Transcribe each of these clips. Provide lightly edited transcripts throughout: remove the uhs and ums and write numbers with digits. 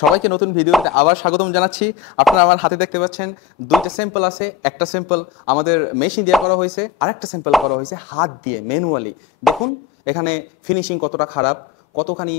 সবাইকে নতুন ভিডিওতে আবার স্বাগতম জানাচ্ছি। আপনারা আমার হাতে দেখতে পাচ্ছেন দুইটা স্যাম্পল আছে। একটা স্যাম্পল আমাদের মেশিন দিয়ে করা হয়েছে, আরেকটা স্যাম্পল করা হয়েছে হাত দিয়ে ম্যানুয়ালি। দেখুন এখানে ফিনিশিং কতটা খারাপ, কতখানি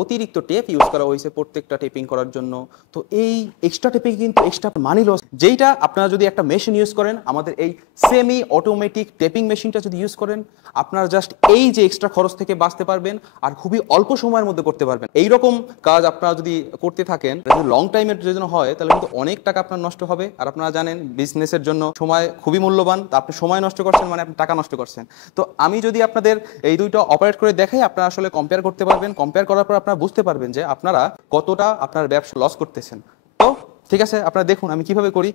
অতিরিক্ত টেপ ইউজ করা হয়েছে প্রত্যেকটা টেপিং করার জন্য। তো এই এক্সট্রা টেপে কিন্তু এক্সট্রা মানি লস, যেইটা আপনারা যদি একটা মেশিন ইউজ করেন, আমাদের এই সেমি অটোমেটিক টেপিং মেশিনটা যদি ইউজ করেন, আপনারা জাস্ট এই যে এক্সট্রা খরচ থেকে বাঁচতে পারবেন আর খুবই অল্প সময়ের মধ্যে করতে পারবেন। এইরকম কাজ আপনারা যদি করতে থাকেন, লং টাইমের জন্য হয়, তাহলে কিন্তু অনেক টাকা আপনার নষ্ট হবে। আর আপনারা জানেন বিজনেসের জন্য সময় খুবই মূল্যবান। তা আপনি সময় নষ্ট করছেন মানে আপনি টাকা নষ্ট করছেন। তো আমি যদি আপনাদের এই দুইটা অপারেট করে দেখাই, আপনারা আসলে কম্পেয়ার করতে পারবেন। কম্পেয়ার করার পর আপনারা বুঝতে পারবেন যে আপনারা কতটা আপনার ব্যবসা লস করতেছেন। তো ঠিক আছে, আপনারা দেখুন আমি কিভাবে করি।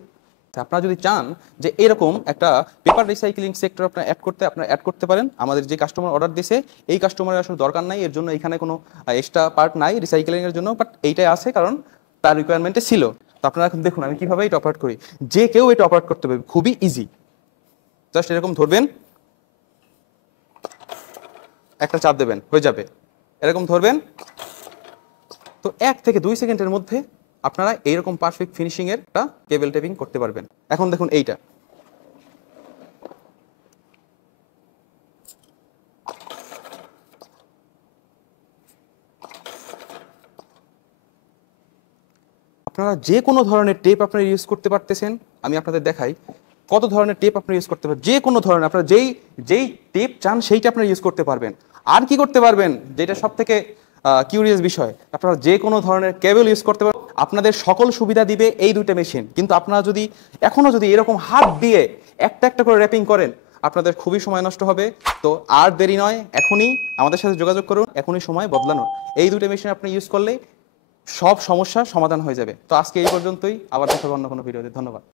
আপনারা যদি চান যে এরকম একটা পেপার রিসাইক্লিং সেক্টর আপনারা অ্যাড করতে পারেন। আমাদের যে কাস্টমার অর্ডার দিয়েছে এই কাস্টমারের আসলে দরকার নাই, এর জন্য এখানে কোনো এক্সট্রা পার্ট নাই রিসাইক্লিং এর জন্য, বাট এইটাই আছে কারণ তার রিকোয়ারমেন্টে ছিল। তো আপনারা এখন দেখুন আমি কিভাবে এটা অপারেট করি। যে কেউ এটা অপারেট করতে পারবে, খুবই ইজি। জাস্ট এরকম ধরবেন, একটা চাপ দেবেন, হয়ে যাবে। এরকম ধরবেন, তো 1 থেকে 2 সেকেন্ডের মধ্যে আপনারা এইরকম পারফেক্ট ফিনিশিং এর একটা কেবল টেপিং করতে পারবেন। এখন দেখুন এইটা, আপনারা যে কোনো ধরনের টেপ আপনারা ইউজ করতে পারতেছেন। আমি আপনাদের দেখাই কত ধরনের টেপ আপনারা ইউজ করতে পারবেন। যে কোনো ধরনের আপনারা যেই টেপ চান সেইটা আপনারা ইউজ করতে পারবেন। আর কি করতে পারবেন, যেটা সব থেকে কিউরিয়াস বিষয়, আপনারা যে কোনো ধরনের কেবল ইউজ করতে পারবেন। আপনাদের সকল সুবিধা দিবে এই দুইটা মেশিন। কিন্তু আপনারা যদি এখনো যদি এরকম হাত দিয়ে একটা একটা করে র্যাপিং করেন, আপনাদের খুবই সময় নষ্ট হবে। তো আর দেরি নয়, এখনই আমাদের সাথে যোগাযোগ করুন, এখনই সময় বদলানোর। এই দুটো মেশিন আপনি ইউজ করলে সব সমস্যার সমাধান হয়ে যাবে। তো আজকে এই পর্যন্তই, আবার দেখা হবে অন্য কোনো ভিডিওতে। ধন্যবাদ।